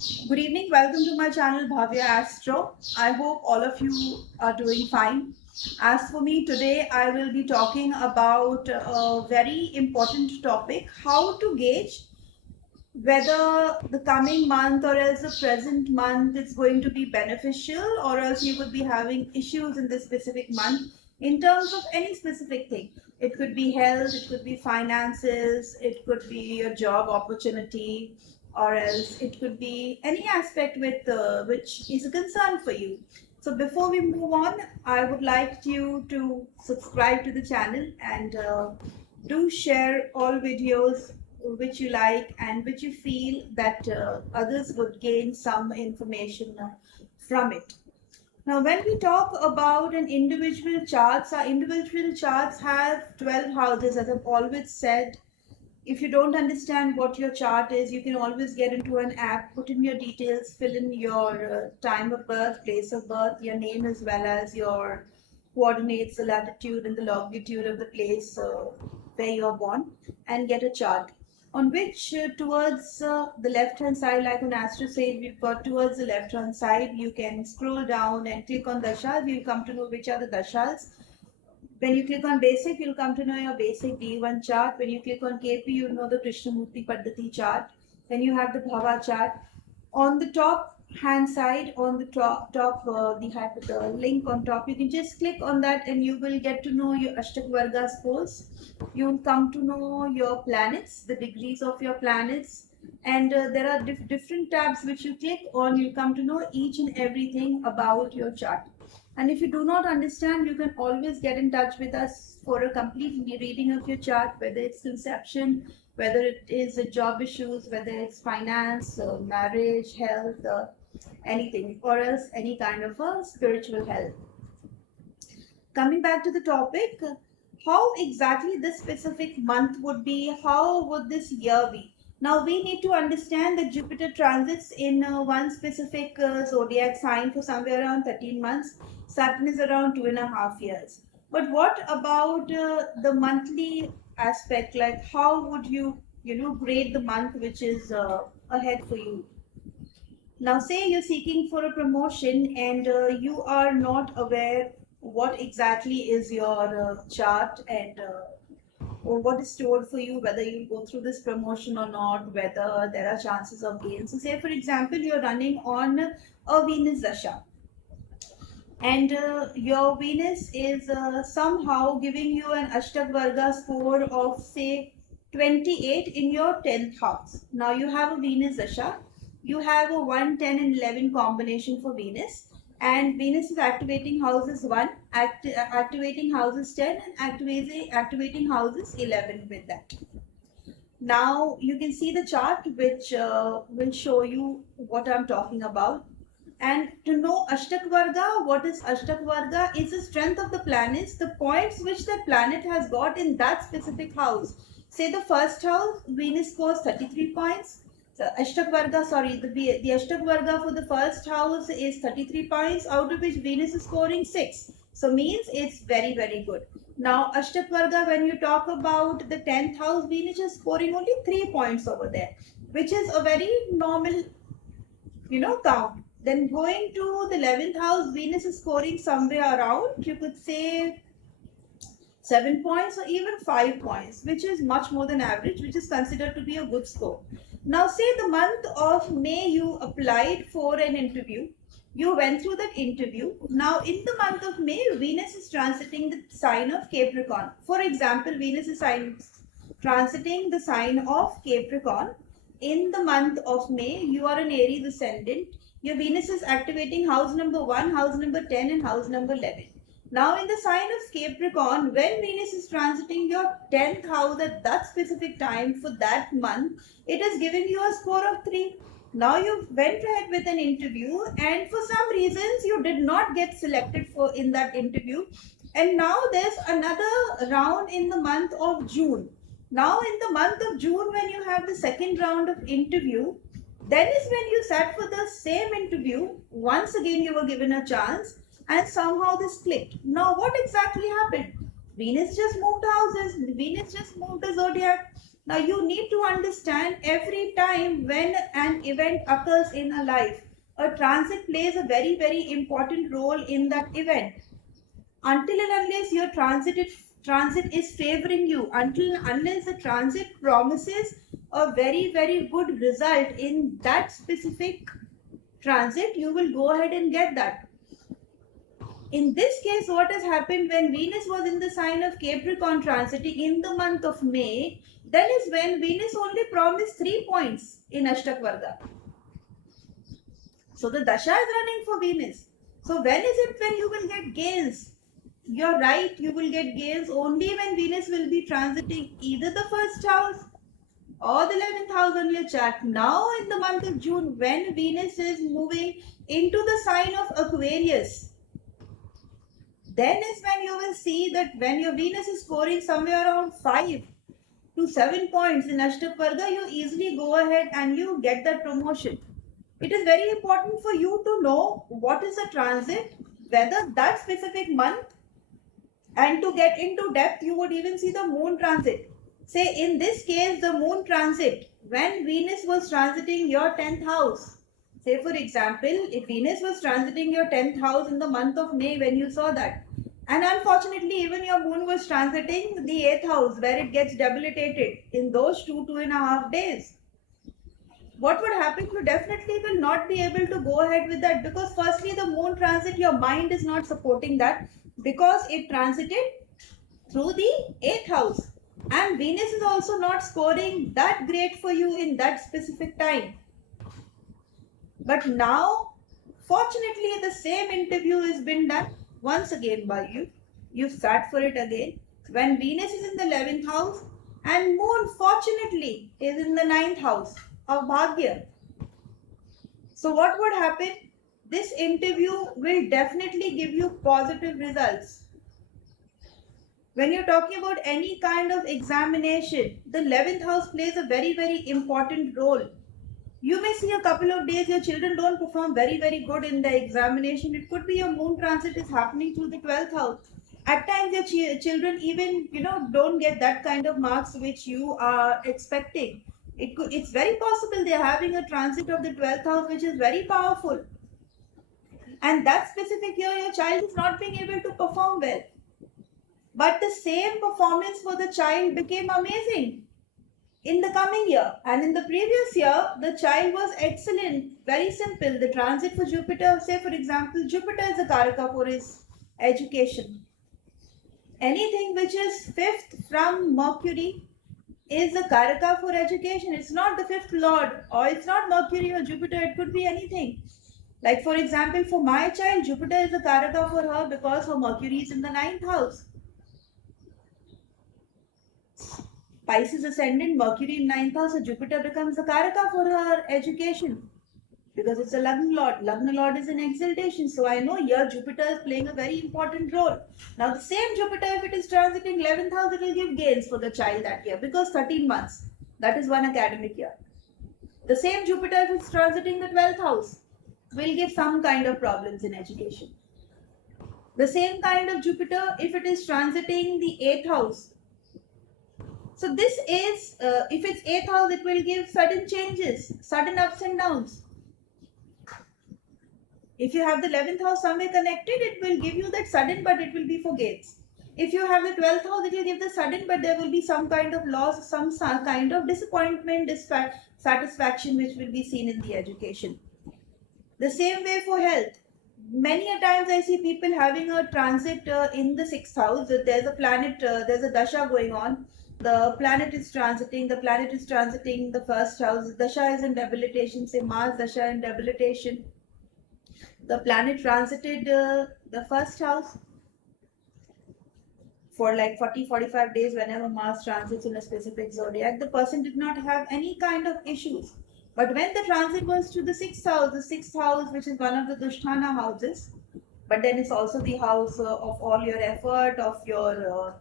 Good evening, welcome to my channel Bhavya Astro. I hope all of you are doing fine. As for me, today I will be talking about a very important topic, how to gauge whether the coming month or else the present month is going to be beneficial or else you would be having issues in this specific month in terms of any specific thing. It could be health, it could be finances, it could be a job opportunity, or else it could be any aspect with which is a concern for you. So before we move on, I would like you to subscribe to the channel and do share all videos which you like and which you feel that others would gain some information from it. Now, when we talk about an individual charts, our individual charts have 12 houses, as I've always said. If you don't understand what your chart is, you can always get into an app, put in your details, fill in your time of birth, place of birth, your name, as well as your coordinates, the latitude and the longitude of the place where you're born, and get a chart on which towards the left hand side, like on Astro said, we've got towards the left hand side, you can scroll down and click on dashas. You'll come to know which are the dashas. When you click on basic, you'll come to know your basic D1 chart. When you click on KP, you'll know the Krishnamurti Paddhati chart. Then you have the Bhava chart. On the top hand side, on the the link on top, you can just click on that and you will get to know your ashtakvarga scores. You'll come to know your planets, the degrees of your planets, and there are different tabs which you click on. You come to know each and everything about your chart. And if you do not understand, you can always get in touch with us for a complete reading of your chart, whether it's conception, whether it is job issues, whether it's finance, marriage, health, anything, or else any kind of a spiritual health. Coming back to the topic, how exactly this specific month would be, how would this year be? Now we need to understand that Jupiter transits in one specific zodiac sign for somewhere around 13 months. Saturn is around 2.5 years. But what about the monthly aspect? Like how would you grade the month which is ahead for you? Now, say you're seeking for a promotion and you are not aware what exactly is your chart and or what is stored for you, whether you'll go through this promotion or not, whether there are chances of gain. So, say for example, you're running on a Venus Dasha and your Venus is somehow giving you an ashtakvarga score of say 28 in your 10th house. Now you have a Venus Dasha, you have a 1, 10 and 11 combination for Venus, and Venus is activating houses 1, activating houses 10 and activating houses 11 with that. Now you can see the chart which will show you what I'm talking about. And to know ashtakvarga, what is ashtakvarga? Is the strength of the planets, the points which the planet has got in that specific house. Say the first house, Venus scores 33 points. So ashtakvarga, sorry, the ashtakvarga for the first house is 33 points, out of which Venus is scoring 6. So means it's very, very good. Now ashtakvarga, when you talk about the 10th house, Venus is scoring only 3 points over there, which is a very normal count. Then going to the 11th house, Venus is scoring somewhere around, you could say 7 points or even 5 points, which is much more than average, which is considered to be a good score. Now, say the month of May you applied for an interview, you went through that interview. Now, in the month of May, Venus is transiting the sign of Capricorn. For example, Venus is transiting the sign of Capricorn. In the month of May, you are an Aries ascendant. Your Venus is activating house number 1, house number 10 and house number 11. Now in the sign of Capricorn, when Venus is transiting your 10th house at that specific time for that month, it is giving you a score of 3. Now you went ahead with an interview and for some reasons you did not get selected for in that interview. And now there's another round in the month of June. Now in the month of June, when you have the second round of interview, then is when you sat for the same interview. Once again, you were given a chance and somehow this clicked. Now, what exactly happened? Venus just moved houses. Venus just moved the zodiac. Now you need to understand every time when an event occurs in a life, a transit plays a very, very important role in that event. Until and unless your transit is favoring you, until and unless the transit promises a very, very good result in that specific transit, you will go ahead and get that. In this case, what has happened when Venus was in the sign of Capricorn transiting in the month of May, then is when Venus only promised 3 points in ashtakvarga. So the dasha is running for Venus. So when is it when you will get gains? You're right, you will get gains only when Venus will be transiting either the first house or the 11th house on your chart. Now in the month of June, when Venus is moving into the sign of Aquarius, then is when you will see that when your Venus is scoring somewhere around 5 to 7 points in ashtakvarga, you easily go ahead and you get that promotion. It is very important for you to know what is the transit, whether that specific month, and to get into depth, you would even see the moon transit. Say in this case, the moon transit, when Venus was transiting your 10th house. Say for example, if Venus was transiting your 10th house in the month of May when you saw that. And unfortunately, even your moon was transiting the 8th house where it gets debilitated in those 2.5 days. What would happen? You definitely will not be able to go ahead with that because firstly, the moon transit, your mind is not supporting that because it transited through the 8th house. And Venus is also not scoring that great for you in that specific time. But now, fortunately, the same interview has been done once again by you. You sat for it again. When Venus is in the 11th house and Moon, fortunately, is in the 9th house of Bhagya. So, what would happen? This interview will definitely give you positive results. When you're talking about any kind of examination, the 11th house plays a very, very important role. You may see a couple of days your children don't perform very, very good in the examination. It could be your moon transit is happening through the 12th house. At times, your children even, don't get that kind of marks which you are expecting. It's very possible they're having a transit of the 12th house which is very powerful. And that specific year, your child is not being able to perform well. But the same performance for the child became amazing in the coming year. And in the previous year, the child was excellent. Very simple. The transit for Jupiter, say for example, Jupiter is a Karaka for his education. Anything which is fifth from Mercury is a Karaka for education. It's not the fifth lord, or it's not Mercury or Jupiter, it could be anything. Like for example, for my child, Jupiter is a Karaka for her because her Mercury is in the 9th house. Pisces ascendant, Mercury in 9th house, so Jupiter becomes a Karaka for her education because it's a Lagna Lord. Lagna Lord is in exaltation. So I know here Jupiter is playing a very important role. Now the same Jupiter, if it is transiting 11th house, it will give gains for the child that year because 13 months. That is one academic year. The same Jupiter, if it's transiting the 12th house, will give some kind of problems in education. The same kind of Jupiter, if it is transiting the 8th house, so this is, if it's 8th house, it will give sudden changes, sudden ups and downs. If you have the 11th house somewhere connected, it will give you that sudden, but it will be for gains. If you have the 12th house, it will give the sudden, but there will be some kind of loss, some kind of disappointment, dissatisfaction, which will be seen in the education. The same way for health. Many a times I see people having a transit in the 6th house. There's a planet, there's a dasha going on. The planet is transiting the first house. Dasha is in debilitation, say Mars dasha in debilitation. The planet transited the first house for like 40-45 days. Whenever Mars transits in a specific zodiac, the person did not have any kind of issues. But when the transit was to the 6th house, which is one of the Dusthana houses, but then it's also the house of all your effort, of your,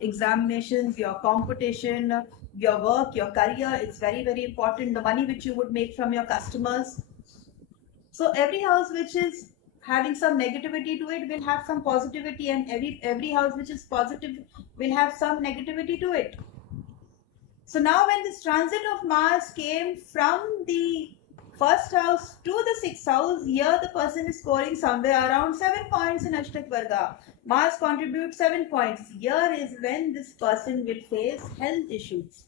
examinations, your competition, your work, your career. It's very, very important. The money which you would make from your customers. So every house which is having some negativity to it will have some positivity, and every house which is positive will have some negativity to it. So now when this transit of Mars came from the first house to the sixth house, here the person is scoring somewhere around 7 points in ashtakvarga. Mars contributes 7 points. Here is when this person will face health issues.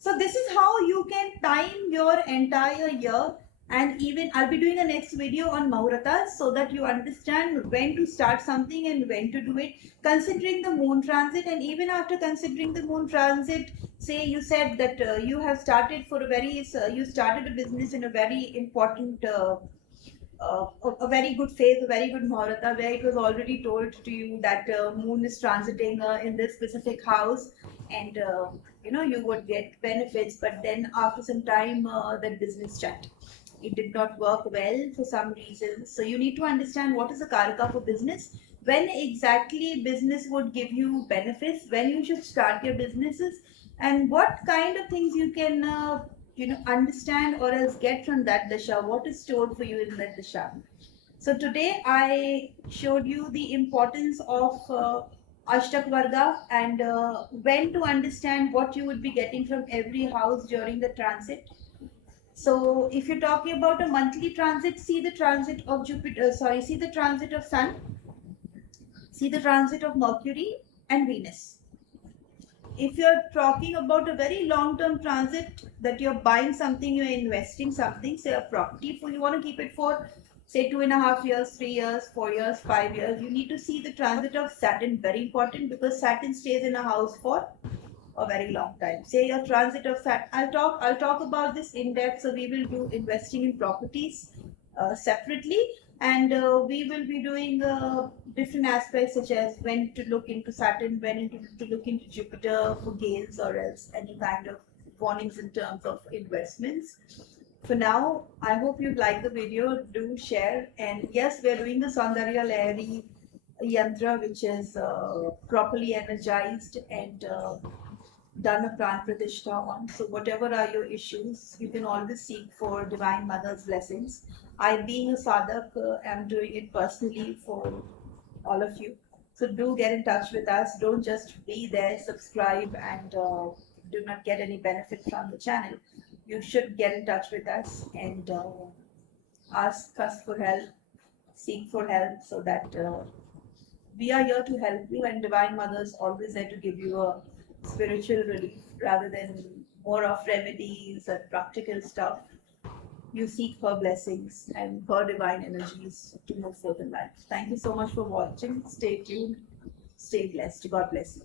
So this is how you can time your entire year, and even I'll be doing a next video on Mahuratas so that you understand when to start something and when to do it, considering the moon transit. And even after considering the moon transit, say you said that you have started for a very, you started a business in a very important a very good phase, a very good Muhurta, where it was already told to you that moon is transiting in this specific house, and you would get benefits. But then after some time, that business shut. It did not work well for some reasons. So you need to understand what is the karaka for business, when exactly business would give you benefits, when you should start your businesses, and what kind of things you can understand or else get from that dasha, what is stored for you in that dasha. So today I showed you the importance of ashtakvarga, and when to understand what you would be getting from every house during the transit. So if you're talking about a monthly transit, see the transit of Jupiter, see the transit of Sun, see the transit of Mercury and Venus. If you're talking about a very long term transit, that you're buying something, you're investing something, say a property, for you want to keep it for say 2.5 years, 3 years, 4 years, 5 years, you need to see the transit of Saturn. Very important, because Saturn stays in a house for a very long time. Say your transit of Saturn. I'll talk about this in depth. So we will do investing in properties separately, and we will be doing different aspects, such as when to look into Saturn, to look into Jupiter for gains or else any kind of warnings in terms of investments. For now, I hope you like the video. Do share, and yes, we are doing the Saundarya Lahari yantra, which is properly energized and done a pran pratishtha on. So whatever are your issues, you can always seek for Divine Mother's blessings. I, being a sadhak, am doing it personally for all of you. So do get in touch with us. Don't just be there, subscribe, and do not get any benefit from the channel. You should get in touch with us and ask us for help, seek for help, so that we are here to help you, and Divine Mother is always there to give you a spiritual relief rather than more of remedies and practical stuff. You seek her blessings and her divine energies to move forth in life. Thank you so much for watching. Stay tuned. Stay blessed. God bless you.